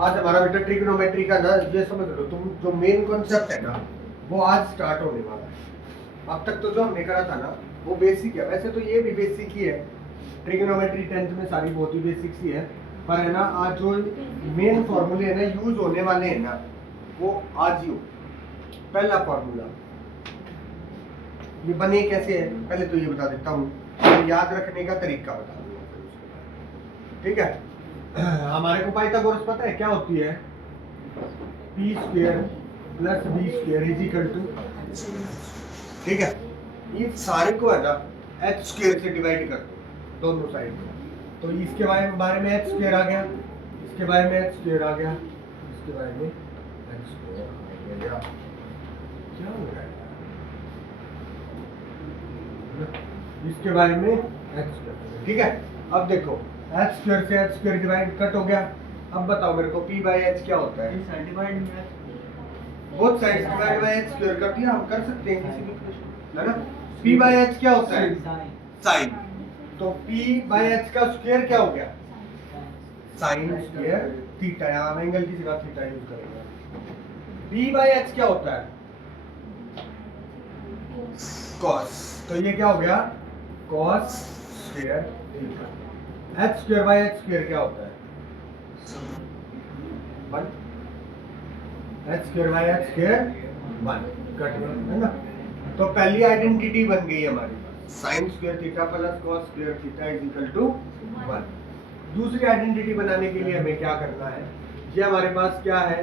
आज हमारा बेटा ट्रिग्नोमेट्री का ना ये समझ लो तुम, जो मेन कॉन्सेप्ट है ना वो आज स्टार्ट होने वाला है। अब तक तो जो हमने करा था ना वो बेसिक है, वैसे तो ये भी बेसिक ही है, ट्रिग्नोमेट्री 10th में सारी बहुत ही बेसिक सी है, पर है ना आज जो मेन फॉर्मूले है ना यूज होने वाले हैं ना वो आज ही हो। पहला फॉर्मूला ये बने कैसे है पहले तो ये बता देता हूँ, याद रखने का तरीका बता दूंगा, ठीक है। हमारे को पाइथागोरस पता है क्या होती है, P square plus B square is equal to, ठीक है। ये सारे को है ना एच स्क्वायर से डिवाइड कर दो दोनों साइड में, तो इसके बारे में एच स्क्वायर आ गया, इसके बारे में एच स्क्वायर आ गया, इसके बारे में एच स्क्वायर आ गया। क्या हो रहा है इसके बारे में एच स्क्वायर, ठीक है। अब देखो एच स्क्वायर से एच स्क्वायर डिवाइड कट हो गया। अब बताओ मेरे को पी बाई एच क्या होता है, both sides divide by H square कर दिया, हम कर सकते हैं किसी भी क्वेश्चन है ना। पी बाई एच क्या होता है, साइन, तो पी बाई एच का स्क्वायर क्या हो गया, साइन स्क्वायर थीटा, यहां एंगल की जगह थीटा यूज करेंगे। पी बाई एच क्या होता है, कॉस, तो ये क्या हो गया cos square theta. H square by H square क्या होता है, 1, H square by H square 1 cut गया है ना। तो पहली आइडेंटिटी बन गई हमारी पास, sine square theta plus cos square theta is equal to 1। दूसरी आइडेंटिटी बनाने के लिए हमें क्या करना है, ये हमारे पास क्या है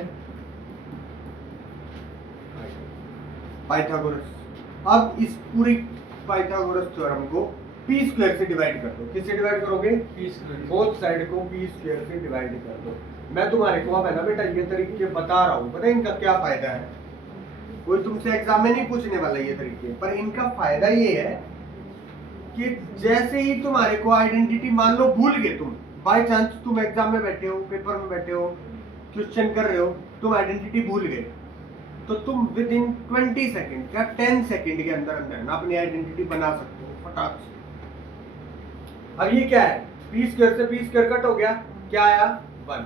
पाइथागोरस। अब इस पूरी पाइथागोरस थ्योरम को पी स्क्वायर से डिवाइड कर दो, किससे डिवाइड करोगे, पी स्क्वायर, बोथ साइड को पी स्क्वायर से डिवाइड कर दो। मैं तुम्हारे को अब है ना बेटा ये तरीके बता रहा हूँ, पता है इनका क्या फायदा है, कोई तुमसे एग्जाम में नहीं पूछने वाला ये तरीके, पर इनका फायदा ये है कि जैसे ही तुम्हारे को आइडेंटिटी मान लो भूल गए तुम, बाय चांस तुम एग्जाम में बैठे हो, पेपर में बैठे हो, क्वेश्चन कर रहे हो, तुम आइडेंटिटी भूल गए, तो तुम विद इन 20 सेकंड या 10 सेकंड के अंदर अंदर ना अपनी आइडेंटिटी बना सकते हो फटाक से। अब ये क्या है, पी स्क्वायर से पी स्क्वायर कट हो गया, क्या आया 1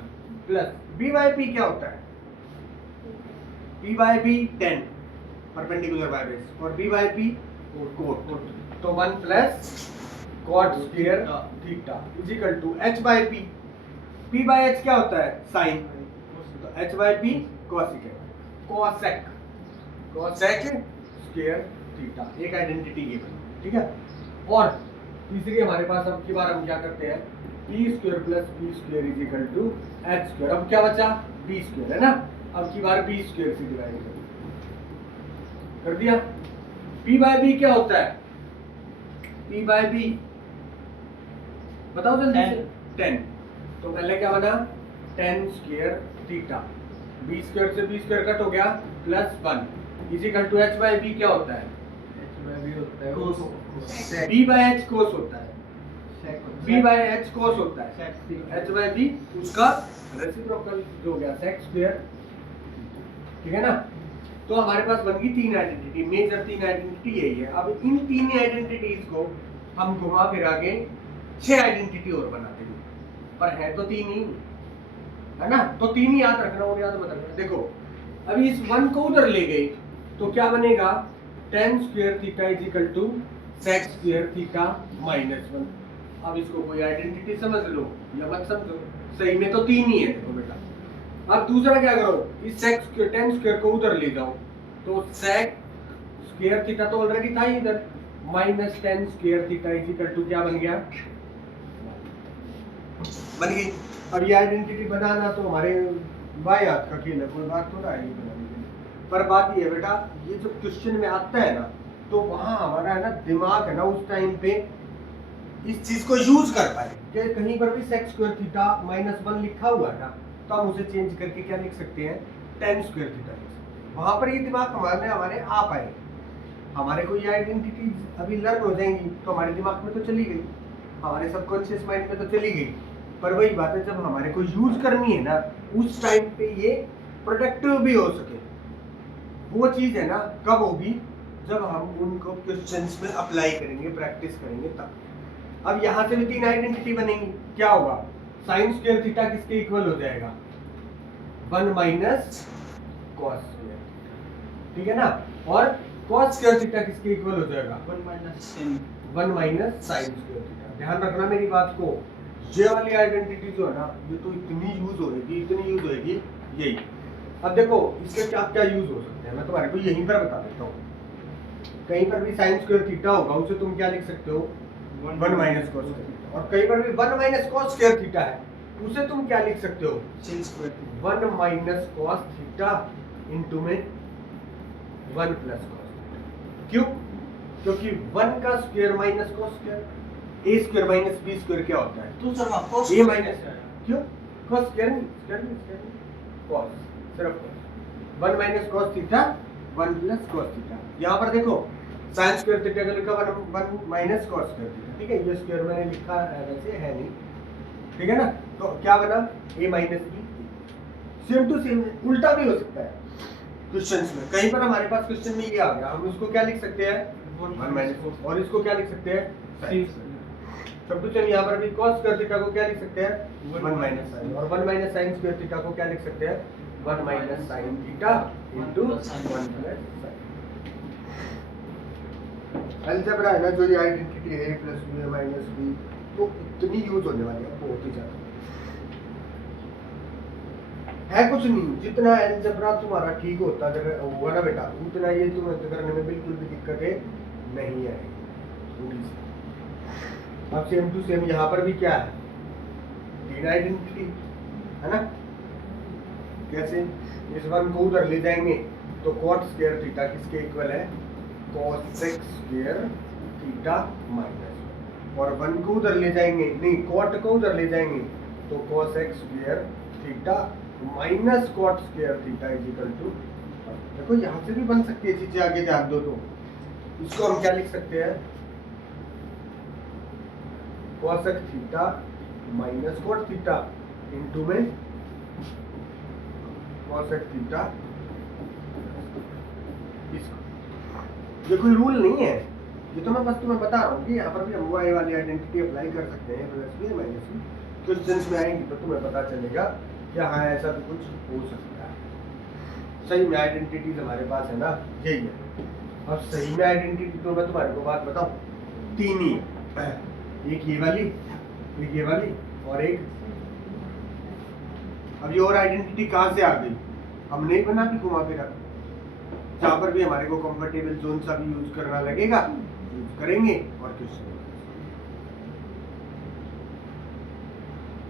प्लस बी बाई पी क्या होता है, P by B 10 perpendicular by base और बी बाई पी कोट, तो 1 plus cot square theta is equal to H by P, P by H क्या होता है साइन, तो H by P cosec, cosec cosec square theta, एक identity ये बनी, ठीक है। और तीसरी हमारे पास अब की बार हम क्या करते हैं, P square plus P square is equal to H square, अब क्या बचा बी स्क्वायर है ना, अब की बार बी स्क्वायर से डिवाइड कर दिया। पी बाय बी क्या होता है, पी बाय बी बताओ जल्दी से, 10, तो पहले क्या बना 10 स्क्वायर थीटा, बी स्क्वायर से बी स्क्वायर कट हो गया plus 1 is equal to H by B क्या होता है, बी बाय एच कोस होता है, बी बाय एच कोस होता है, एच बाय बी उसका रेसिप्रोकल जो हो गया सेक स्क्वायर, ठीक है ना। तो हमारे पास बन गई 3 आइडेंटिटी, मेजर 3 आइडेंटिटी यही है। अब इन 3 आइडेंटिटीज को हम घुमा फिरा के 6 आइडेंटिटी और बना देंगे, पर है तो 3 ही है ना, तो 3 ही याद रखना और याद मत रखना। देखो अभी इस 1 को उधर ले गई तो क्या बनेगा 10 square theta is equal to sec square theta minus 1। अब इसको कोई आइडेंटिटी समझ लो या मत समझो, सही में तो 3 ही है देखो बेटा। अब दूसरा क्या करो, इस सेक स्क्वायर 10 स्क्वायर को उधर ले जाओ, तो सेक स्क्वायर थीटा तो ऑलरेडी था ही इधर, minus 10 square theta is equal to क्या बन गया, बन गई। अब ये आइडेंटिटी बनाना तो हमारे बाएं हाथ का खेल है, कोई बात थोड़ा है ये बनाने की, पर बात ये है बेटा ये जो क्वेश्चन में आता है ना तो वहां हमारा है ना दिमाग है ना उस टाइम पे इस चीज को यूज कर पाए कि कहीं पर भी सेक स्क्वायर थीटा माइनस 1 लिखा हुआ है ना तो हम उसे चेंज करके क्या लिख सकते हैं 10 स्क्वायर थीटा लिख सकते हैं, वहां पर ये दिमाग हमारे आ पाए, हमारे को ये आइडेंटिटी अभी लर्न हो जाएंगी तो हमारे दिमाग में तो चली गई, हमारे सबकॉन्शियस माइंड में तो चली गई, पर वही बात है जब हमारे को यूज करनी है ना उस टाइम पे ये प्रोडक्टिव भी हो सके, वो चीज है ना कब होगी जब हम उनको क्वेश्चंस में अप्लाई करेंगे, प्रैक्टिस करेंगे तब। अब यहाँ से भी 3 आइडेंटिटी बनेंगी, क्या होगा साइन स्क्वायर थीटा किसके इक्वल हो जाएगा 1 माइनस कॉस स्क्वायर, ठीक है ना। और कॉस स्क्वायर थीटा किसके इक्वल हो जाएगा? 1 minus sin 1 minus sine square theta. ध्यान रखना मेरी बात को, ये वाली आइडेंटिटी जो है ना, ये तो इतनी यूज होएगी यही। अब देखो इसके क्या क्या यूज हो सकते हैं, मैं तुम्हारे को यहीं पर बता देता हूँ। कहीं पर भी साइन स्क्वायर थीटा होगा उसे तुम क्या लिख सकते हो? 1 माइनस कॉस स्क्वायर थीटा। और कहीं पर भी 1 माइनस कॉस स्क्वायर थीटा है उसे तुम क्या लिख सकते हो? sin square theta. 1 minus cos theta into में 1 प्लस कॉस थीटा। क्यों? क्योंकि 1 का square minus cos square, a square minus b square क्या होता है? तो सर वहाँ cos a माइनस, क्यों? cos स्क्वायर नहीं cos, सिर्फ cos। 1 minus cos theta 1 plus cos theta. यहाँ पर देखो sin स्क्वायर थीटा का लिखा 1 माइनस cos स्क्वायर थीटा, ठीक है। ये स्क्वायर मैंने लिखा है, वैसे है नहीं, ठीक है ना। तो क्या बना? a minus b। Same to same उल्टा भी हो सकता है क्वेश्चंस में। कहीं पर हमारे पास क्वेश्चन में ये आ गया, हम उसको क्या लिख सकते हैं? 1 माइनस, और इसको क्या लिख सकते हैं? sin। सब कुछ यहाँ पर भी cos स्क्वायर थीटा को क्या लिख सकते हैं? 1 माइनस साइन। और 1 माइनस साइन स्क्वायर थीटा को क्या लिख सकते हैं? 1 minus sine theta into 1 plus sign. Algebra है ना, जो ये आइडेंटिटी है a plus b minus b, तो इतनी यूज होने वाली है, बहुत ही ज्यादा है। कुछ नहीं, जितना अलजेब्रा तुम्हारा ठीक होता होगा ना बेटा, उतना ये तुम्हें करने में बिल्कुल भी दिक्कतें नहीं आएगी। अब सेम टू सेम यहाँ पर भी क्या है? 3 आइडेंटिटी है ना। कैसे? इस 1 को उधर ले जाएंगे तो cot स्क्वायर थीटा किसके इक्वल है? cos x square theta minus, और 1 को उधर ले जाएंगे, नहीं cot को उधर ले जाएंगे तो cos x square theta minus cot square theta is equal to. देखो यहाँ से भी बन सकती है चीजें, आगे ध्यान दो तो इसको हम क्या लिख सकते हैं? cos x theta minus cot theta into में cos x थीटा। ये कोई रूल नहीं है, ये तो मैं बस तुम्हें बता रहा हूँ कि यहाँ पर भी हम वो वाली आइडेंटिटी अप्लाई कर सकते हैं, plus B minus B. Questions में आएंगी तो तुम्हें पता चलेगा कि हाँ ऐसा भी कुछ हो सकता है। सही में आइडेंटिटीज हमारे पास है ना, यही है। अब सही में आइडेंटिटी तो मैं तुम्हारे को बात बताऊँ, 3 ही है। एक ये वाली और एक। अब ये और आइडेंटिटी कहाँ से आ गई? हम नहीं बना दी घुमा फिरा, जहाँ पर भी हमारे को कंफर्टेबल जोन सा भी यूज करना लगेगा यूज करेंगे। और क्वेश्चन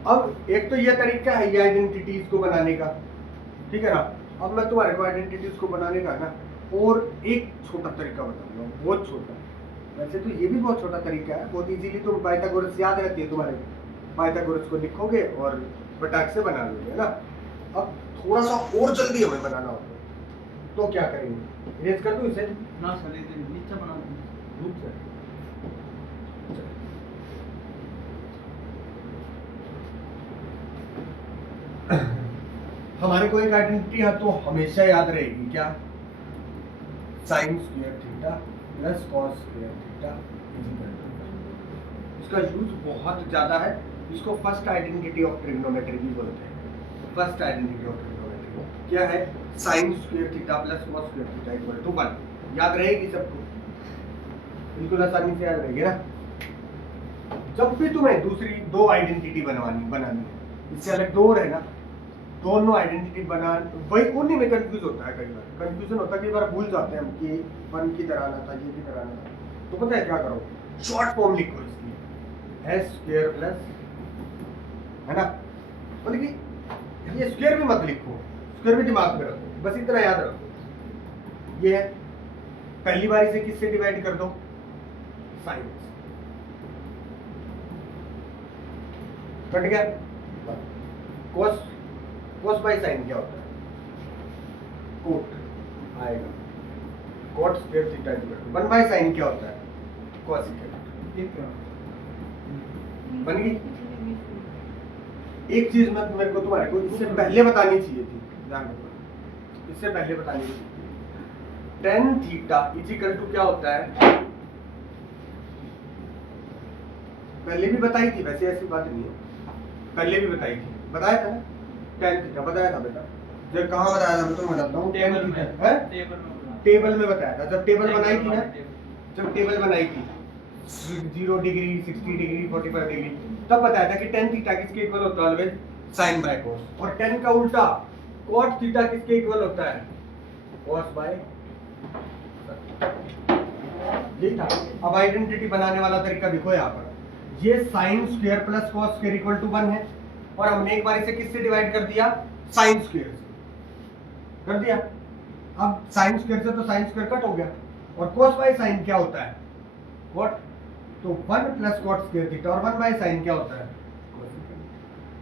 अब एक तो ये तरीका है ये आइडेंटिटीज को बनाने का, ठीक है ना। अब मैं तुम्हारे को आइडेंटिटीज को बनाने का ना और एक छोटा तरीका बताऊंगा, बहुत छोटा। वैसे तो ये भी बहुत छोटा तरीका है, बहुत इजीली तुम पाइथागोरस याद रहती है तुम्हारे, पाइथागोरस को लिखोगे और फटाक से बना लोगे, है ना। अब थोड़ा सा और जल्दी हमें बनाना होगा तो क्या करेंगे? इरेज कर दूं इसे ना सर, ये नीचे बना दो रूप से। हमारे को एक आइडेंटिटी है तो हमेशा याद रहेगी क्या? Sign square theta plus cos square theta. इसका यूज बहुत ज्यादा है, इसको फर्स्ट आइडेंटिटी ऑफ ट्रिग्नोमेट्री भी बोलते हैं। फर्स्ट आइडेंटिटी ऑफ ट्रिग्नोमेट्री क्या है? Sine square theta plus cos square theta equal to 1। याद रहेगी सबको, बिल्कुल आसानी से याद रहेगी ना। जब भी तुम्हें दूसरी 2 आइडेंटिटी बनानी है, इससे अलग 2 और है ना, दोनों आइडेंटिटी बना, वही उन्हीं में कंफ्यूज होता है। कई बार कंफ्यूजन होता है, कई बार भूल जाते हैं हम कि 1 की तरह आना था, ये की तरह आना था। तो पता है क्या करो, शॉर्ट फॉर्म लिखो इसकी, एस स्क्वायर प्लस, है ना। मतलब कि ये स्क्वायर भी मत लिखो, स्क्वायर भी दिमाग में रखो, बस इतना याद रखो। ये है पहली बारी से किससे डिवाइड कर दो? साइन। कट गया। कोस, कोस बाई साइन क्या होता है? कोट आएगा, cot square theta equal to 1 by sine क्या होता है? Cos square. बन गई। एक चीज मैं मेरे को तुम्हारे को इससे पहले बतानी चाहिए थी, ध्यान रखो, इससे पहले बतानी चाहिए थी। tan theta is equal to क्या होता है? पहले भी बताई थी, वैसे ऐसी बात नहीं है, पहले भी बताई थी, बताया था ना। tan थीटा बताया था बेटा, जो कहाँ बताया था मैं तुम्हें बताता हूँ, टेबल में है टेबल में बना टेबल में बताया था। जब टेबल बनाई थी ना, टेबल। जब टेबल बनाई थी 0 डिग्री 60 डिग्री 45 डिग्री, तब बताया था कि tan थीटा किसके इक्वल होता है ऑलवेज sin बाय cos, और tan का उल्टा cot थीटा किसके इक्वल होता है cos बाय। ये था। अब आइडेंटिटी बनाने वाला तरीका देखो यहाँ पर, ये sin square plus cos square equal to 1 है, और हमने एक बार इसे किससे डिवाइड कर दिया, sin स्क्वायर से कर दिया। अब sin स्क्वायर से तो sin स्क्वायर कट हो गया, और cos बाय sin क्या होता है cot, तो 1 प्लस cot स्क्वायर थीटा, और 1 बाय sin क्या होता है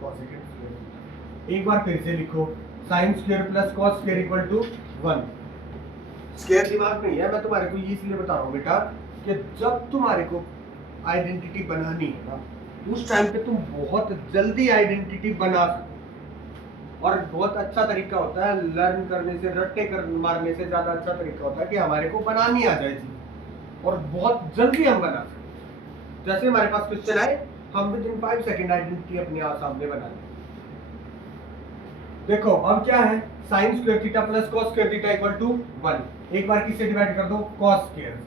कोसेकेंट स्क्वायर। एक बार फिर से लिखो, sin square plus cos square equal to 1। Square दिमाग नहीं है, मैं तुम्हारे को ये इसलिए बता रहा हूँ बेटा कि जब तुम्हारे को आइडेंटिटी बनानी है ना, उस टाइम पे तुम बहुत जल्दी आइडेंटिटी बना सकते, और बहुत अच्छा तरीका होता है लर्न करने से, रट्टे कर मारने से ज्यादा अच्छा तरीका होता है कि हमारे को बनानी आ जाए चीज, और बहुत जल्दी हम बना सकते। जैसे हमारे पास क्वेश्चन आए, हम विद इन 5 सेकंड आइडेंटिटी अपने आप सामने बना लें। देखो अब क्या है, sin square theta plus cos square theta equal to 1। एक बार किससे डिवाइड कर दो, cos स्क्वायर से।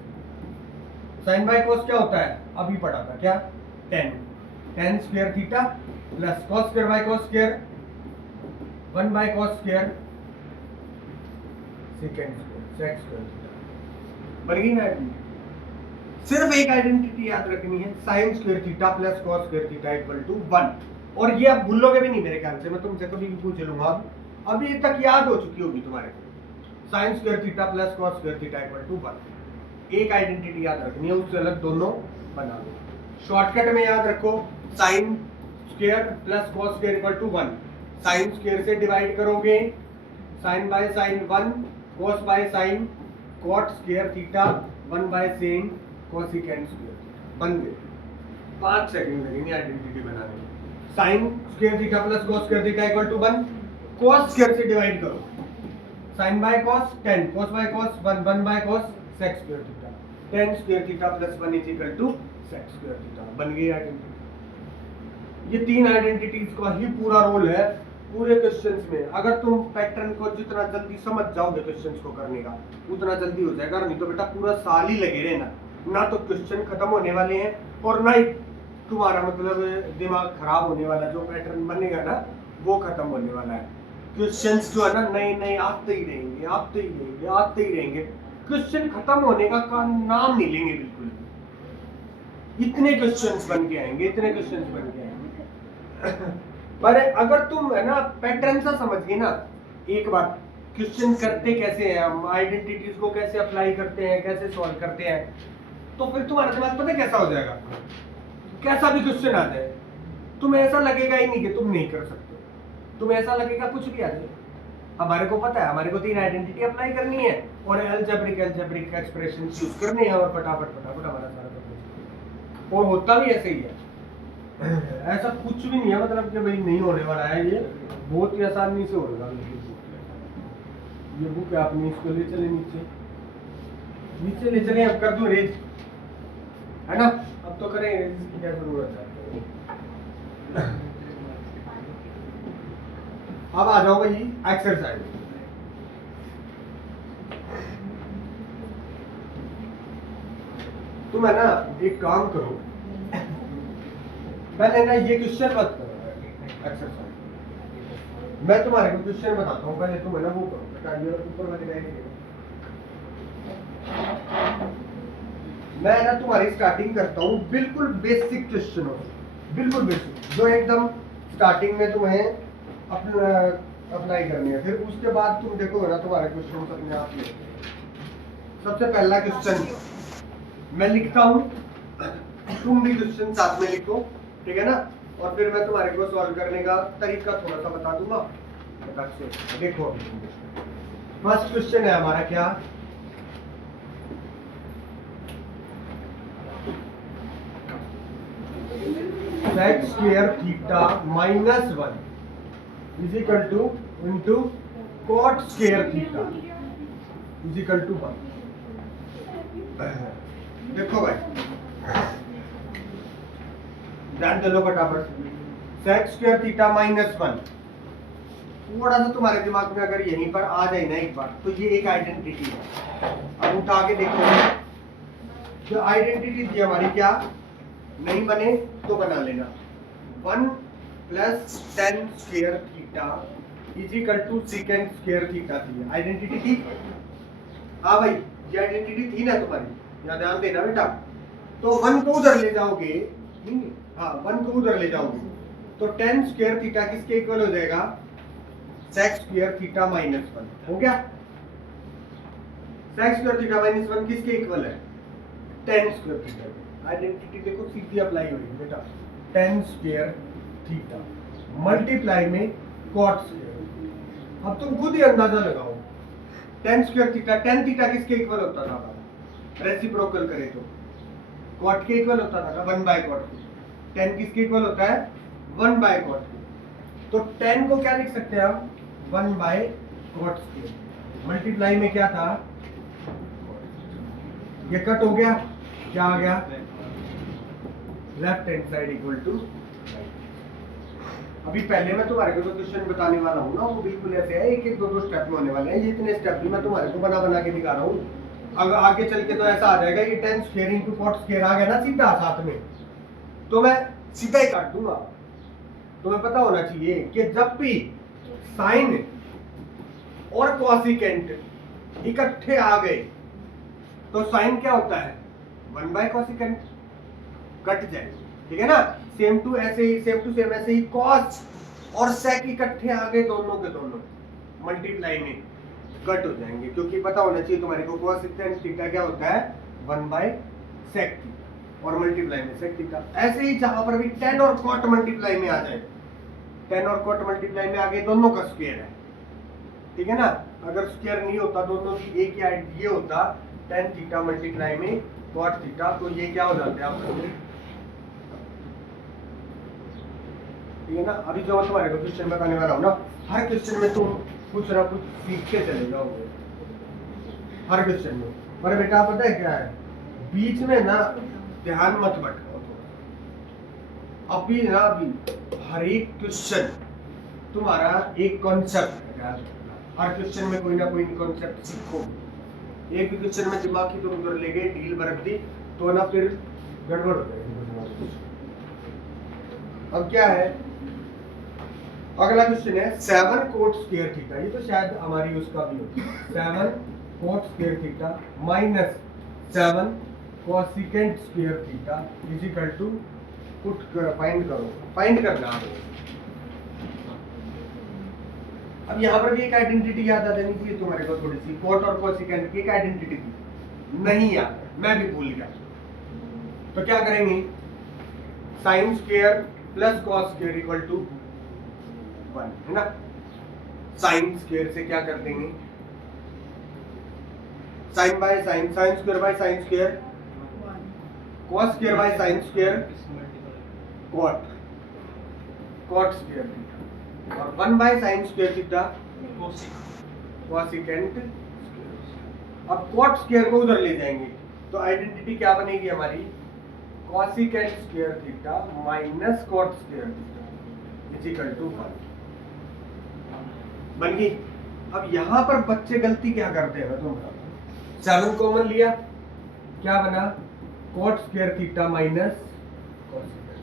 sin बाय cos क्या होता है, अभी पढ़ा था क्या, tan square theta plus cos square by cos square 1 by cos square second square sec square theta. बन गई ना आइडेंटिटी। सिर्फ एक आइडेंटिटी याद रखनी है, sin square theta plus cos square theta equal to 1, और ये आप भूलोगे भी नहीं मेरे ख्याल से, मैं तुमसे कभी भी पूछ लूंगा, अभी तक याद हो चुकी होगी तुम्हारे को। sin square theta plus cos square theta equal to 1, एक आइडेंटिटी याद रखनी है, उससे अलग दोनों बना लो। शॉर्टकट में याद रखो, sin square plus cos square equal to 1, sin square से डिवाइड करोगे sin by sin 1, cos by sin cot square theta 1 by sin cosecant square. बन गए, 5 सेकंड लगेंगे आइडेंटिटी बनाने में। sin square theta plus cos square theta equal to 1, cos square से divide करो, sin by cos 10, cos by cos 1, 1 by cos sec square theta, tan square theta plus 1 is equal to sec square theta. बन गई identity. ये 3 identities का ही पूरा role है पूरे questions में। अगर तुम पैटर्न को जितना जल्दी समझ जाओगे क्वेश्चंस को करने का, उतना जल्दी हो जाएगा, नहीं तो बेटा पूरा साल ही लगे रहना, ना तो क्वेश्चन खत्म होने वाले हैं, और ना ही तुम्हारा मतलब दिमाग खराब होने वाला, जो पैटर्न बनेगा ना वो खत्म होने वाला है। क्वेश्चंस जो है ना नए नए आते ही रहेंगे, आते ही रहेंगे, आते ही रहेंगे, क्वेश्चन खत्म होने का नाम नहीं लेंगे बिल्कुल भी। इतने क्वेश्चंस बन के आएंगे, इतने क्वेश्चंस बन के आएंगे। पर अगर तुम है ना पैटर्न सा समझ गए ना, एक बार क्वेश्चन करते कैसे हैं हम, आइडेंटिटीज को कैसे अप्लाई करते हैं, कैसे सॉल्व करते हैं, तो फिर तुम्हारा दिमाग पता कैसा हो जाएगा, कैसा भी क्वेश्चन आ जाए तुम्हें ऐसा लगेगा ही नहीं कि तुम नहीं कर सकते, तुम्हें ऐसा लगेगा कुछ भी आ जाए। हमारे को पता है, हमारे को 3 आइडेंटिटी अप्लाई करनी है, और अलजेब्रिक एक्सप्रेशंस यूज करने हैं, और फटाफट फटाफट हमारा सारा कुछ, और होता भी ऐसे ही है। ऐसा कुछ भी नहीं है मतलब कि भाई नहीं होने वाला है, ये बहुत ही आसानी से होगा। ये बुक है आपने, इसको ले चले नीचे, नीचे ले चले, अब कर दूं रेज, है ना, अब तो करें, रेज की क्या जरूरत है। अब आ जाओ भाई एक्सरसाइज। तुम है ना एक काम करो, पहले ना ये क्वेश्चन मत करो एक्सरसाइज, मैं तुम्हारे को क्वेश्चन बताता हूँ, पहले तुम है ना वो करो, बेटा ये ऊपर वाले रहेंगे। मैं ना तुम्हारी स्टार्टिंग करता हूँ बिल्कुल बेसिक क्वेश्चनों से, बिल्कुल बेसिक, जो एकदम स्टार्टिंग में तुम्हें अपना अप्लाई करनी है, फिर उसके बाद तुम देखो ना तुम्हारे क्वेश्चन अपने आप में। सबसे पहला क्वेश्चन मैं लिखता हूँ, तुम भी क्वेश्चन साथ में लिखो, ठीक है ना, और फिर मैं तुम्हारे को सॉल्व करने का तरीका थोड़ा सा बता दूंगा। देखो फर्स्ट क्वेश्चन है हमारा क्या, sec square theta minus 1 is equal to into cot square theta is equal to 1। देखो भाई ध्यान दे लो फटाफट, sec स्क्वायर थीटा माइनस 1 थोड़ा सा तुम्हारे दिमाग में अगर यहीं पर आ जाए ना एक बार, तो ये एक आइडेंटिटी है। अब उठा के देखो, जो आइडेंटिटी थी हमारी, क्या नहीं बने तो बना लेना। 1 + 10 square theta is equal to second square theta थी, आइडेंटिटी थी। हाँ भाई, ये आइडेंटिटी थी ना तुम्हारी, यहाँ ध्यान देना बेटा। तो 1 को उधर ले जाओगे, नहीं, हाँ 1 को उधर ले जाओगे तो 10 स्क्वायर थीटा किसके इक्वल हो जाएगा, sec स्क्वायर थीटा -1 हो गया। sec स्क्वायर थीटा -1 किसके इक्वल है, 10 स्क्वायर थीटा। आइडेंटिटी देखो सीधी अप्लाई हो रही है बेटा, 10 स्क्वायर थीटा मल्टीप्लाई में cot स्क्वायर। अब तुम खुद ही अंदाजा लगाओ, 10 स्क्वायर थीटा, 10 थीटा किसके इक्वल होता था, रेसिप्रोकल करे तो cot के इक्वल होता था ना, 1/cot। 10 किसके इक्वल होता है, 1/cot। तो 10 को क्या लिख सकते हैं हम, 1/cot स्क्वायर मल्टीप्लाई में क्या था, ये कट हो गया, क्या आ गया, left hand side equal to. अभी पहले मैं तुम्हारे को जो क्वेश्चन बताने वाला हूँ ना, वो बिल्कुल ऐसे है, एक एक दो स्टेप में होने वाले हैं। ये इतने स्टेप भी मैं तुम्हारे को बना बना के दिखा रहा हूँ। अगर आगे चल के तो ऐसा आ जाएगा, ये 10 स्क्वायर इंटू cot स्क्वायर आ गया ना सीधा साथ में, तो मैं सीधा ही काट दूंगा। तुम्हें पता होना चाहिए कि जब भी साइन और कोसिकेंट इकट्ठे आ गए तो साइन क्या होता है, 1/कोसिकेंट, कट जाए, ठीक है ना। सेम टू ऐसे ही, सेम टू सेम ऐसे ही cos और sec इकट्ठे आ गए, दोनों के दोनों मल्टीप्लाई में कट हो जाएंगे, क्योंकि पता होना चाहिए तुम्हारे को कोसिकेंट थीटा क्या होता है, 1/sec थीटा, और मल्टीप्लाई में sec थीटा। ऐसे ही जहां पर भी 10 और cot मल्टीप्लाई में आ जाए, 10 और cot मल्टीप्लाई में आ गए, दोनों का स्क्वायर है, ठीक है ना। अगर स्क्वायर नहीं होता, दोनों की एक ही ये होता, 10 थीटा मल्टीप्लाई में cot थीटा, तो ये क्या हो जाते हैं आपको, ठीक है ना। अभी जो मैं तुम्हारे को क्वेश्चन बताने वाला हूँ ना, हर क्वेश्चन में तुम कुछ ना कुछ सीख के चले जाओगे, हर क्वेश्चन में। पर बेटा पता है क्या है, बीच में ना ध्यान मत भटकाओ थोड़ा। अभी ना, अभी हर एक क्वेश्चन तुम्हारा एक कॉन्सेप्ट है, हर क्वेश्चन में कोई ना कोई कॉन्सेप्ट सीखो। एक भी क्वेश्चन में दिमाग की तुम उधर ले गए, ढील बरत दी, तो ना फिर गड़बड़ हो जाएगी। अब क्या है, अगला क्वेश्चन है 7 cot स्क्वायर थीटा, ये तो शायद हमारी उसका भी हो, 7 cot square theta -7 cosecant square theta is equal to, put कर फाइंड करो, फाइंड करना है। अब यहाँ पर भी एक आइडेंटिटी याद आ जानी चाहिए तुम्हारे को, थोड़ी सी cot और कोसिकेंट की एक आइडेंटिटी थी, नहीं याद, मैं भी भूल गया। तो क्या करेंगे, sine square plus cos square equal to 1, है ना। साइन स्क्वायर से क्या कर देंगे, sine by sine, sine square by sine square, cos square by sine square, cot, cot square theta, और 1 sine square theta, cosecant square. अब cot square को उधर ले जाएंगे, तो आइडेंटिटी क्या बनेगी हमारी, cosecant square theta minus cot square theta is equal to 1 बन गई। अब यहाँ पर बच्चे गलती क्या करते हैं, तुम बताओ, 7 कॉमन लिया, क्या बना, cot square theta minus cos square.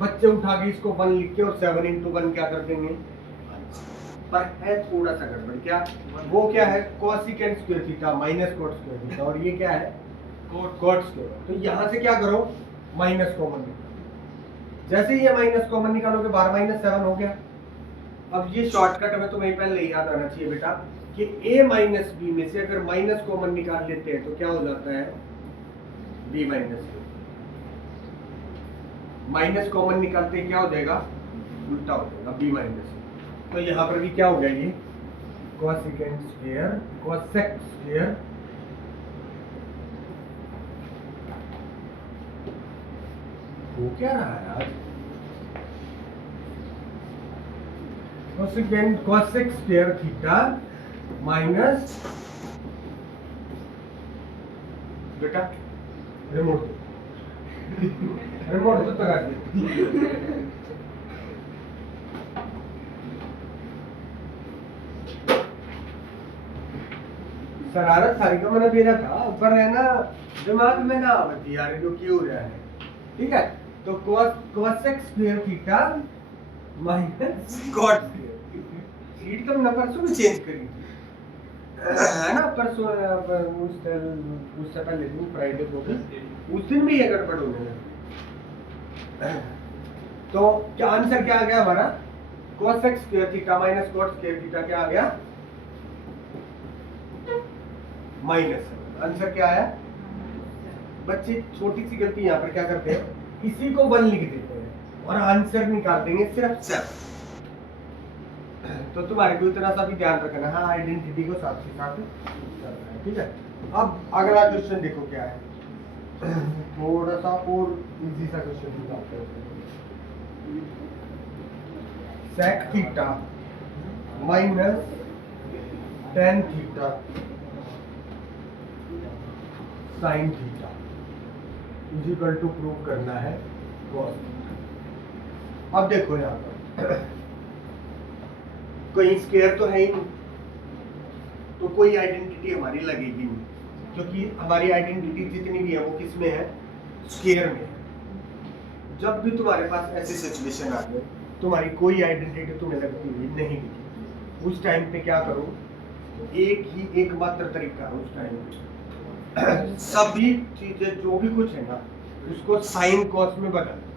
बच्चे उठा के इसको 1 लिख के और 7 into 1 क्या कर देंगे, पर है थोड़ा सा गड़बड़। क्या वो क्या है, cosecant square theta minus cot square theta, और ये क्या है, cot स्क्वायर। तो यहाँ से क्या करो, माइनस कॉमन निकालो। जैसे ही ये माइनस कॉमन निकालोगे, 12 - 7 हो गया। अब ये शॉर्टकट में तुम्हें पहले याद आना चाहिए बेटा कि a माइनस बी में से अगर माइनस कॉमन निकाल लेते हैं तो क्या हो जाता है, b minus a। Minus common निकालते क्या हो जाएगा, उल्टा हो जाएगा, b माइनस a। तो यहाँ पर भी क्या हो गया, ये कोसिकेंट स्क्वायर कोसेक स्क्वायर हो क्या रहा है आज, cosecant cosec square theta minus, बेटा रिमोट रिमोट तो लगा दे, शरारत सारी का मैंने भेजा था, पर है ना दिमाग में ना आवती यार जो क्यों हो रहा है। ठीक है, तो cos x square theta minus cot sheet तो मैंने परसों भी चेंज करी थी, है ना, परसों उससे पहले दिन फ्राइडे को भी, उस दिन भी ये गड़बड़ होने लगी। तो क्या आंसर क्या आ गया हमारा, cos x square theta minus cot square theta क्या आ गया, माइनस। आंसर क्या आया? बच्चे छोटी सी गलती यहाँ पर क्या करते हैं, इसी को 1 लिख देते हैं और आंसर निकाल देंगे सिर्फ 7। तो तुम्हारे को इतना सा भी ध्यान रखना है, आइडेंटिटी को साथ ही साथ करना है। ठीक है, अब अगला क्वेश्चन देखो क्या है, थोड़ा सा और इजी सा क्वेश्चन निकालते हैं। sec थीटा माइनस tan थीटा sin थीटा इज इक्वल टू प्रूव करना है cos थीटा। अब देखो यहाँ पर कोई स्क्वायर तो है ही नहीं, तो कोई आइडेंटिटी हमारी लगेगी नहीं, क्योंकि हमारी आइडेंटिटी जितनी भी है वो किस में है, स्क्वायर में है। जब भी तुम्हारे पास ऐसी सिचुएशन आ जाए तुम्हारी कोई आइडेंटिटी तुम्हें लगती हुई नहीं दिखेगी, उस टाइम पे क्या करो, एक ही एकमात्र तरीका है उस टाइम पे सभी चीजें जो भी कुछ है ना उसको साइन कॉस में बदल दो।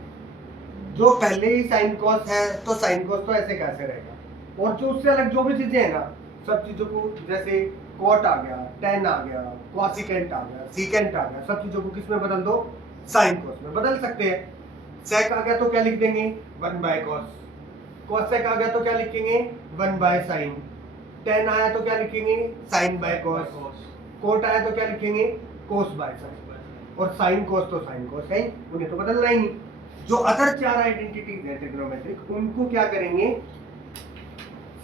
जो पहले ही साइन कॉस है तो साइन कॉस तो ऐसे कैसे रहेगा, और जो उससे अलग जो भी चीजें है ना सब चीजों को, जैसे कॉट आ गया, टेन आ गया, कॉसिकेंट आ गया, सीकेंट आ गया, सब चीजों को किस में बदल दो, साइन कॉस में बदल सकते हैं। सेक आ गया तो क्या लिख देंगे, 1 बाय कॉस। कॉसेक आ गया तो क्या लिखेंगे, 1 बाय साइन। टेन आया तो क्या लिखेंगे, साइन बाय कॉस। कोट आया तो क्या लिखेंगे, कोस बाय साइन। और साइन कोस तो साइन कोस है, उन्हें तो बदलना ही नहीं। जो अदर 4 आइडेंटिटीज है ट्रिग्नोमेट्रिक, उनको क्या करेंगे,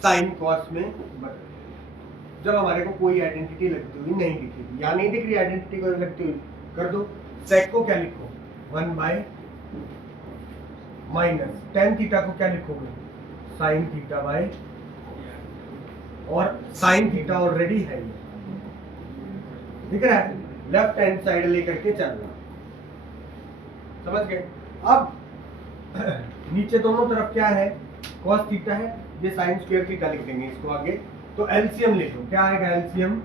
साइन कॉस में बदल। जब हमारे को कोई आइडेंटिटी लगती हुई नहीं दिखेगी, या नहीं दिख रही आइडेंटिटी को लगती हुई, कर दो। सेक को क्या लिखो, 1 बाय माइनस टेन थीटा को क्या लिखोगे, साइन थीटा बाय, और साइन थीटा ऑलरेडी है ये, दिख रहा है, लेफ्ट हैंड साइड लेकर के चलना, समझ गए। अब नीचे दोनों तरफ क्या है, cos थीटा है, ये साइन स्क्वायर थीटा लिख देंगे इसको आगे। तो एलसीएम ले लो, क्या आएगा एलसीएम,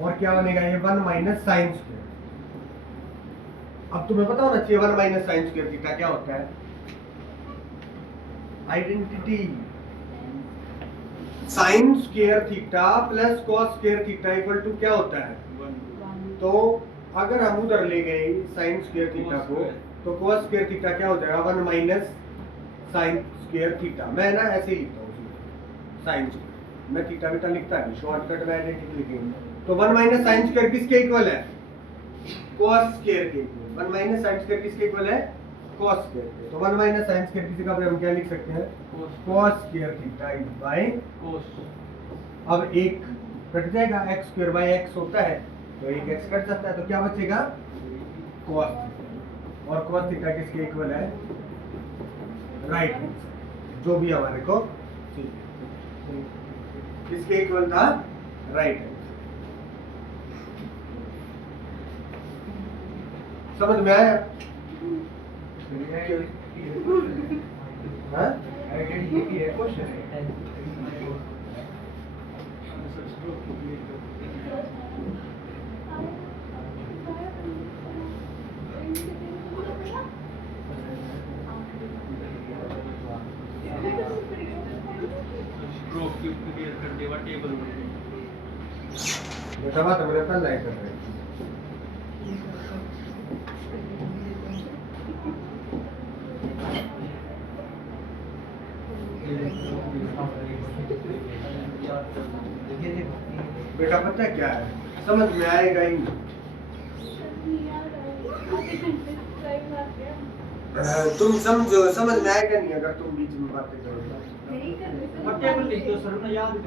और क्या बनेगा ये 1 माइनस साइन स्क्वायर। अब तुम्हें पता होना चाहिए 1 माइनस साइन स्क्वायर थीटा क्या होता है, identity sine square theta plus cos square theta equal to क्या होता है, 1। तो अगर हम उधर ले गए साइन स्क्वायर थीटा को, तो cos स्क्वायर थीटा क्या हो जाएगा, 1 माइनस साइन स्क्वायर थीटा। मैं ना ऐसे ही लिखता हूँ साइन स्क्वायर, मैं थीटा बीटा लिखता नहीं, शॉर्टकट में आइडेंटिटी लिखेंगे। तो 1 माइनस साइन स्क्वायर किसके इक्वल है, cos स्क्वायर के इक्वल। 1 माइनस साइन स्क्वायर किसके इक्वल है, cos स्क्वायर के। तो 1 माइनस साइन स्क्वायर किसी का हम क्या लिख सकते हैं, cos square theta is by cos। अब एक कट जाएगा, x स्क्वायर बाय x होता है, तो एक x कट जाता है, तो क्या बचेगा, cos थीटा। और cos थीटा किसके इक्वल है, राइट हैंड साइड, जो भी हमारे को किसके इक्वल था, राइट हैंड। समझ में आया, हाँ? बेटा बात मेरे कल लाइक कर रहे हैं। बेटा पता है क्या है, समझ में आएगा ही नहीं। तुम समझो, समझ में आएगा नहीं अगर तुम बीच में बातें करोगे।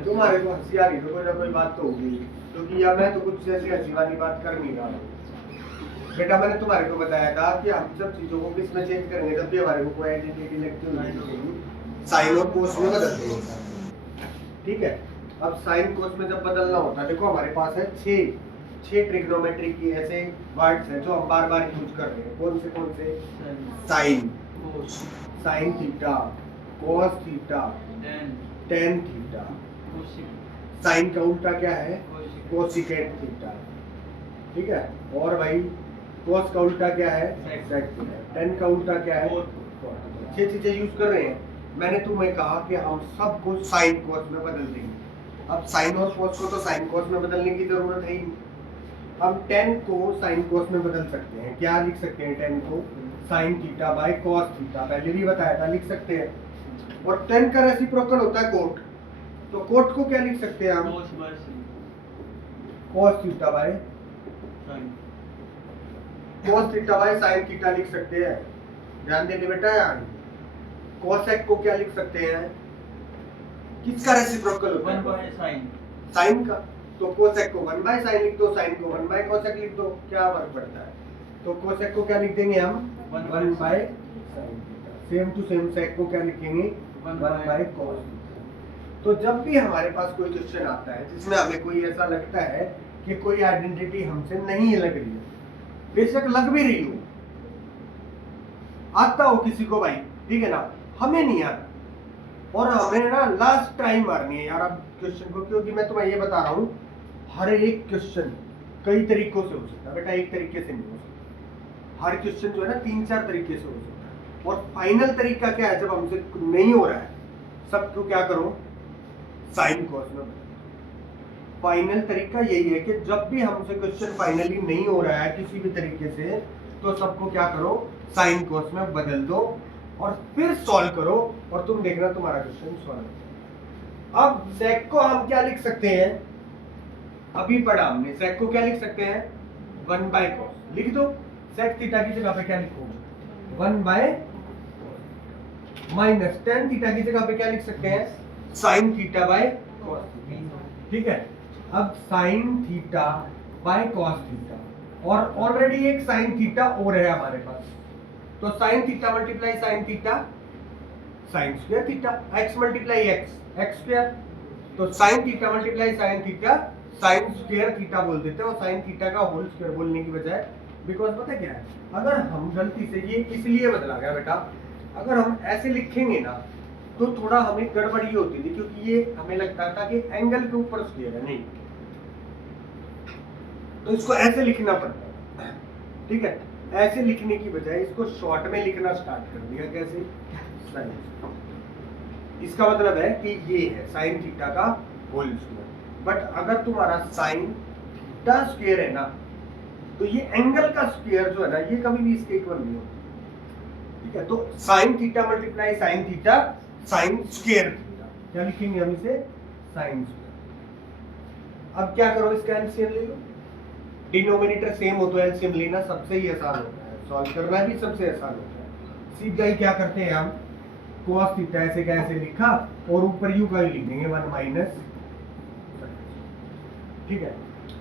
तुम्हारे को हंसी आ रही तो कोई ना कोई बात तो होगी, क्योंकि या मैं तो कुछ ऐसी हंसी वाली बात कर नहीं रहा। बेटा मैंने तुम्हारे को बताया था कि हम सब चीजों को किस में चेंज करेंगे, जब भी हमारे को कोई आइडेंटिटी लगती होगी साइन और कोस में बदल देंगे, ठीक है। अब साइन कोस में जब बदलना होता है, देखो हमारे पास है छह ट्रिग्नोमेट्री की ऐसे वर्ड्स हैं जो हम बार बार यूज कर रहे हैं। कौन से? Sine, cos, sine theta, cos theta, tan theta. Cosec, sine का उल्टा क्या है? Cosec, cosecant theta. ठीक है। और भाई कॉस का उल्टा क्या है? सेक। Sec theta. टेन का उल्टा क्या है? कोट। छह चीजें यूज कर रहे हैं। मैंने तुम्हें कहा कि हम सब कुछ साइन कॉस में बदल देंगे। अब साइन और कॉस को तो साइन कॉस में बदलने की जरूरत है ही नहीं। हम टेन को साइन कॉस में बदल सकते हैं। क्या लिख सकते हैं? टेन को sign theta by cos theta, पहले भी बताया था, लिख सकते हैं। और टेन का रेसिप्रोकल होता है कोट, तो कोट को क्या लिख सकते हैं हम? Cos by sin, cos theta by sin, cos theta by sine theta लिख सकते हैं। ध्यान देने बेटा यार, कोसेक को क्या लिख सकते हैं? किसका रेसिप्रोकल होता है? 1 by sin, साइन का। तो कोसेक को 1 बाय साइन लिख दो, साइन को 1 बाय कोसेक लिख दो, क्या फर्क पड़ता है? तो कोसेक को क्या लिख देंगे हम? 1 1 by sine theta. Same to same sec को क्या लिखेंगे? 1 बाय कॉस थीटा। तो जब भी हमारे पास कोई क्वेश्चन आता है जिसमें हमें कोई ऐसा लगता है कि कोई आइडेंटिटी हमसे नहीं लग रही है, बेशक लग भी रही हो, आता हो किसी को भाई, ठीक है ना, हमें नहीं आता, और हमें ना लास्ट टाइम मारनी है यार अब क्वेश्चन को, क्योंकि मैं तुम्हें ये बता रहा हूँ हर एक क्वेश्चन कई तरीकों से हो सकता है बेटा, एक तरीके से नहीं हो सकता। हर क्वेश्चन जो है ना 3-4 तरीके से हो सकता है। और फाइनल तरीका क्या है? जब हमसे नहीं हो रहा है सबको क्या करो? साइन कॉस में। फाइनल तरीका यही है कि जब भी हमसे क्वेश्चन फाइनली नहीं हो रहा है किसी भी तरीके से, तो सबको क्या करो? साइन कॉस में बदल दो और फिर सॉल्व करो, और तुम देखना तुम्हारा क्वेश्चन सॉल्व हो जाएगा। अब सेक को हम क्या लिख सकते हैं? अभी पढ़ा हमने, सेक को क्या लिख सकते हैं? 1 बाय कॉस लिख दो। सेक थीटा की जगह पे क्या लिखोगे? 1 बाय माइनस टेन थीटा की जगह पे क्या लिख सकते हैं? Sine theta by cos theta. ठीक है। अब sine theta by cos theta, और ऑलरेडी एक साइन थीटा और है हमारे पास, तो sine theta multiply sine theta, sine square theta, x multiply x, x square. तो sine theta multiply sine theta, sine square theta बोल देते हैं, और साइन थीटा का होल स्क्वायर बोलने की बजाय, बिकॉज पता क्या है, अगर हम गलती से, ये इसलिए बदला गया बेटा, अगर हम ऐसे लिखेंगे ना तो थोड़ा हमें गड़बड़ी होती थी, क्योंकि ये हमें लगता था कि एंगल के ऊपर स्क्वायर है, नहीं, तो इसको ऐसे लिखना पड़ता है। ठीक है। ऐसे लिखने की बजाय इसको शॉर्ट में लिखना स्टार्ट कर दिया। कैसे? साइन। इसका मतलब है कि ये है साइन थीटा का होल स्क्वायर। बट अगर तुम्हारा साइन थीटा स्क्वायर है ना, तो ये एंगल का स्क्वायर जो है ना, ये कभी भी इसके इक्वल नहीं होता। ठीक है। तो sine theta multiply sine theta, sine square theta, क्या लिखेंगे हम इसे? Sine square. अब क्या करो? इसका एलसीएम ले लो। डिनोमिनेटर सेम हो तो एलसीएम लेना सबसे ही आसान होता है, सॉल्व करना भी सबसे आसान होता है। सीधा ही क्या करते हैं हम? cos थीटा ऐसे कैसे लिखा, और ऊपर यू का ही लिख देंगे 1 माइनस। ठीक है।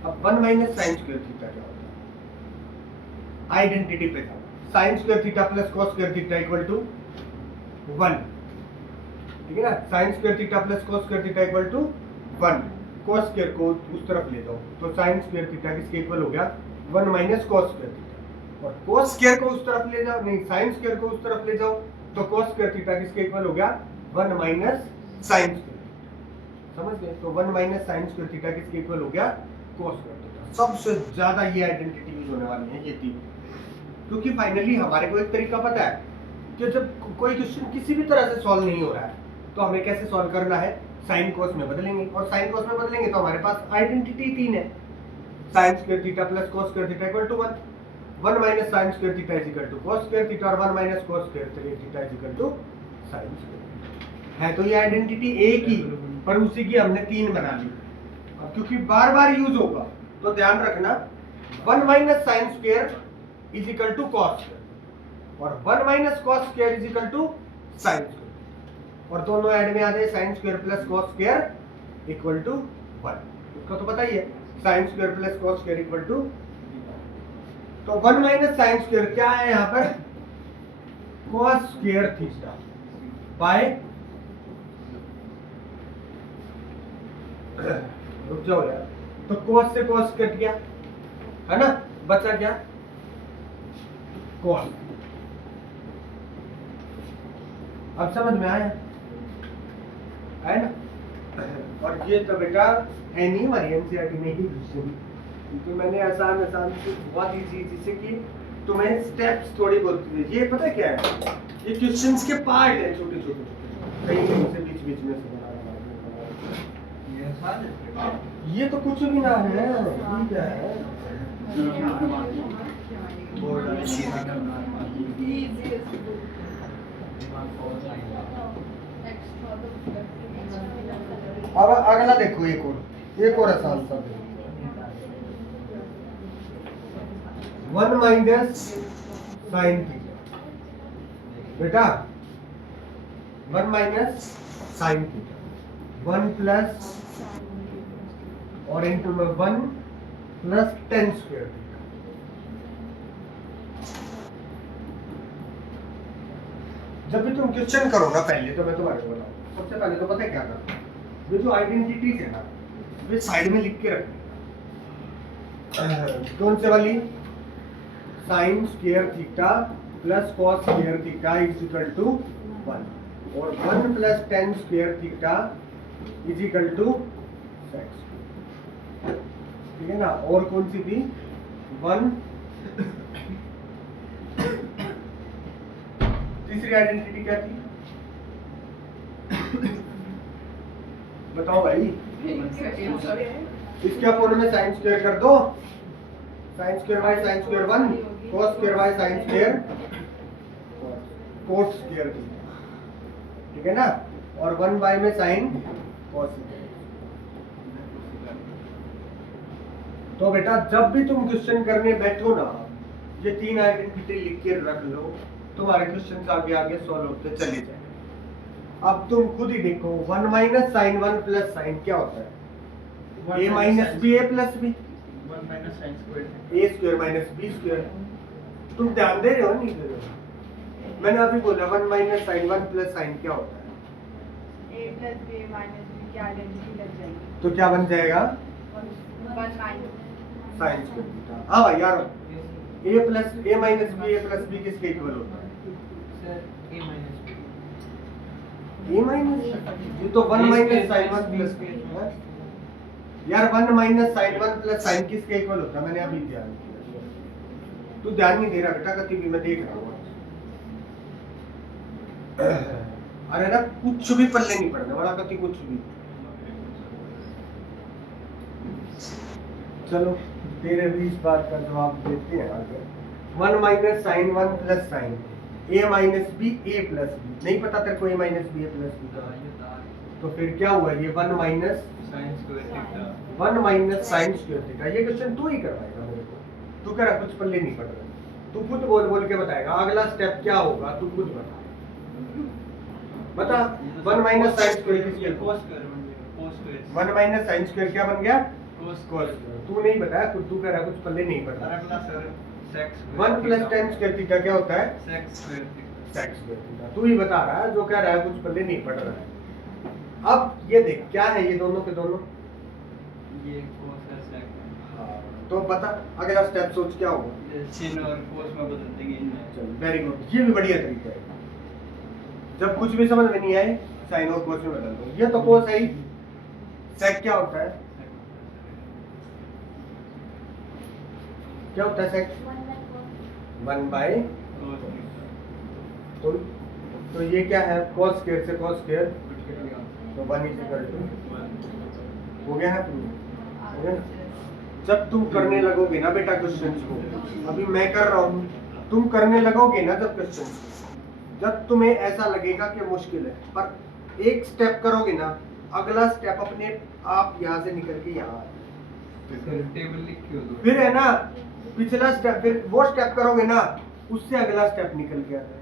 अब 1 माइनस साइन स्क्वायर थीटा क्या होता है? आइडेंटिटी पे जाओ। Sine square theta plus cos square theta equal to 1। ठीक है ना? Sine square theta plus cos square theta equal to 1। cos square को उस तरफ ले जाओ, तो साइन स्क्वायर थीटा किसके इक्वल हो गया? 1 माइनस cos स्क्वायर थीटा। और cos स्क्वायर को उस तरफ ले जाओ, नहीं, साइन स्क्वायर को उस तरफ ले जाओ, तो cos स्क्वायर थीटा किसके इक्वल हो गया? 1 माइनस साइन स्क्वायर थीटा। समझ गए? तो 1 माइनस साइन स्क्वायर थीटा किसके इक्वल हो गया? cos square theta. सबसे ज्यादा ये आइडेंटिटी यूज होने वाली है, ये तीन, क्योंकि फाइनली हमारे को एक तरीका पता है कि जब कोई क्वेश्चन किसी भी तरह से सॉल्व नहीं हो रहा है, तो हमें कैसे सॉल्व करना है? साइन कॉस में बदलेंगे, और साइन कॉस में बदलेंगे तो हमारे पास आइडेंटिटी तीन है। Sine square theta plus cos square theta equal to 1, 1 minus sine square theta is equal to cos square theta, और 1 minus cos square theta is equal to sine square. है तो ये आइडेंटिटी एक ही, पर उसी की हमने तीन बना ली। अब क्योंकि बार बार यूज होगा, तो ध्यान रखना 1 minus sine square is equal to cos square, और 1 minus cos square is equal to sine square, और दोनों ऐड में आ जाए sine square plus cos square equal to 1। उसका तो पता ही है, sine square plus cos square equal to, तो 1 माइनस साइन स्क्वायर क्या है यहाँ पर? cos स्क्वायर थीटा बाय रुक जाओ यार। तो cos से cos कट गया, है ना, बचा क्या, cos। अब समझ में आया, है ना। और ये तो बेटा है नहीं हमारी एनसीईआरटी में ही क्वेश्चन, क्योंकि मैंने आसान आसान से बहुत इजी जिससे कि तुम्हें स्टेप्स थोड़ी बोलती है। ये पता क्या है, ये क्वेश्चंस के पार्ट है छोटे छोटे कहीं कहीं से बीच बीच में से बना रहा है। ये तो कुछ भी ना है, ये क्या है। अब अगला देखो, एक और आसान सा 1 माइनस साइन थीटा। बेटा 1 माइनस साइन थीटा 1 प्लस और इंटू में 1 प्लस टेन स्क्वायर थीटा। जब भी तुम क्वेश्चन करो ना, पहले तो मैं तुम्हारे को बताऊं, सबसे पहले तो पता है क्या करना, ये जो आइडेंटिटीज है ना, वे साइड में लिख के रखनी। कौन से वाली, sine square theta plus cos square theta is equal to 1 और 1 plus tan square theta is equal to sec, ठीक है ना। और कौन सी थी, 1 तीसरी आइडेंटिटी क्या थी, बताओ भाई। इसके अपोजिट में साइन स्क्वायर कर दो, sign square by sine square 1 cos square by sine square cos square, ठीक है ना। और 1 बाय में साइन cos। तो बेटा जब भी तुम क्वेश्चन करने बैठो ना, ये तीन आइडेंटिटी लिख के रख लो, तुम्हारे क्वेश्चन आगे आगे सॉल्व होते चले जाए। अब तुम खुद ही देखो, 1 माइनस साइन 1 प्लस साइन क्या होता है, a minus b a plus b, 1 minus sine square a square minus b square. तुम ध्यान दे रहे हो नहीं दे रहे हो, मैंने अभी बोला 1 माइनस साइन 1 प्लस साइन क्या होता है, a plus B minus b की आइडेंटिटी लग जाएगी, तो क्या बन जाएगा, 1 माइनस साइन स्क्वायर थीटा। हाँ भाई यार, a plus a minus b a plus b किसके इक्वल होता है, sir a minus a minus, ये तो 1 माइनस साइन 1 प्लस यार 1 माइनस साइन 1 प्लस साइन किसके इक्वल होता है, मैंने अभी ध्यान किया, तू ध्यान नहीं दे रहा बेटा, कभी भी मैं देख रहा हूँ। अरे ना कुछ भी पल्ले नहीं पड़ने वाला, कभी कुछ भी। चलो तेरे भी इस बात का जवाब देते हैं आगे। 1 minus sine 1 plus sine a minus b a plus b, नहीं पता तेरे को a minus b a plus b का, तो फिर क्या हुआ, ये 1 minus sine square theta 1 minus sine square theta. ये क्वेश्चन तू ही करवाएगा मेरे को, तू कह रहा कुछ पल्ले नहीं पड़ रहा, तू खुद बोल बोल के बताएगा अगला स्टेप क्या होगा, तू खुद बता 1 माइनस साइन स्क्वायर किसके, cos स्क्वायर बन जाएगा, cos square 1 minus sine square क्या बन गया, cos cos स्क्वायर। तू नहीं बताया, खुद तू कह रहा कुछ पल्ले नहीं पड़ और रहा। अगला sir sec 1 plus tan square theta क्या होता है, sec square theta sec square theta. तू ही बता रहा है, जो कह रहा है कुछ पल्ले नहीं पड़ रहा है। अब ये देख क्या है, ये दोनों के दोनों, ये cos है sec है। हाँ, तो बता अगला स्टेप सोच क्या होगा। ये sin और cos में बदल देंगे इनमें। चल वेरी गुड, ये भी बढ़िया तरीका है। जब कुछ भी समझ में नहीं आए साइन और कोस में बदल दो। ये तो कोस है ही, सेक क्या होता है, क्या होता है सेक, 1 बाय, cos थीटा तो ये क्या है, cos स्क्वायर से cos स्क्वायर, तो 1 इज इक्वल टू, हो गया है हो गया ना? जब तुम करने लगोगे ना बेटा क्वेश्चंस को, अभी मैं कर रहा हूँ, तुम करने लगोगे ना जब क्वेश्चंस, जब तुम्हें ऐसा लगेगा कि मुश्किल है, पर एक स्टेप करोगे ना, अगला स्टेप अपने आप यहाँ से निकल के यहाँ आएगा। टेबल लिख के दो। फिर है ना पिछला स्टेप, फिर वो स्टेप करोगे ना, उससे अगला स्टेप निकल के आ जाएगा,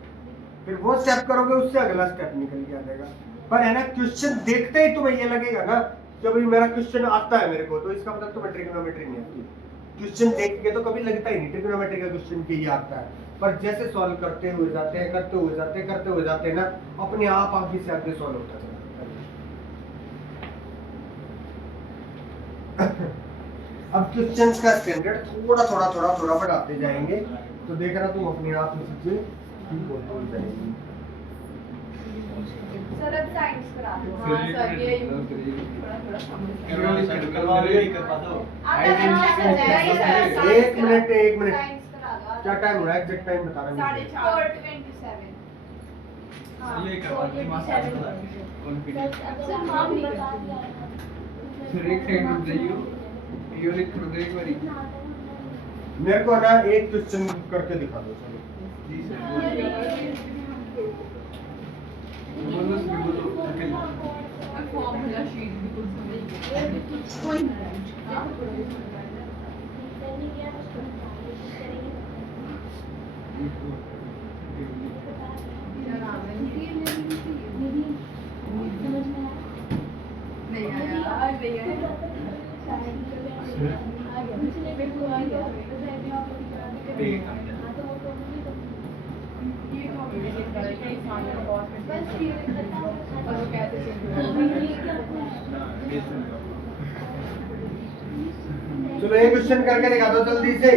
फिर वो स्टेप करोगे उससे अगला स्टेप निकल के आ जाएगा। पर है ना क्वेश्चन देखते ही तुम्हें ये लगेगा ना कि भाई मेरा क्वेश्चन आता है मेरे को, तो इसका मतलब तुम्हें ट्रिग्नोमेट्री नहीं आती। क्वेश्चन देख के तो कभी लगता ही नहीं ट्रिग्नोमेट्री का क्वेश्चन के ही आता है, पर जैसे सॉल्व करते हुए जाते हैं, करते हुए जाते हैं ना, अपने आप आगे से आगे सॉल्व होता चला जाता है। अब क्वेश्चंस का स्टैंडर्ड थोड़ा बढ़ाते जाएंगे तो देखना तुम अपने आप में सबसे ठीक होते जाएंगे। सर अब साइंस करा दो। फिर हाँ ये सर ये फिर थोड़ा समझ करवा लो ही करवा दो। एक मिनट साइंस करा दो। क्या टाइम हो रहा है? एग्जैक्ट टाइम बता रहा हूँ। 4:27। हाँ, ये करवा दो मास्टर कॉन्फिडेंस। सर माँ भी बता दिया फिर एक सेकंड रुक जाइयो। ये लिख दो एक बारी। मेरे को ना एक क्वेश्चन करके दिखा दो चलो। जी सर बोलो सर बोलो फॉर्मूला शीट भी कुछ समझ कोई नहीं आया नहीं चलो एक क्वेश्चन करके दिखा दो जल्दी से।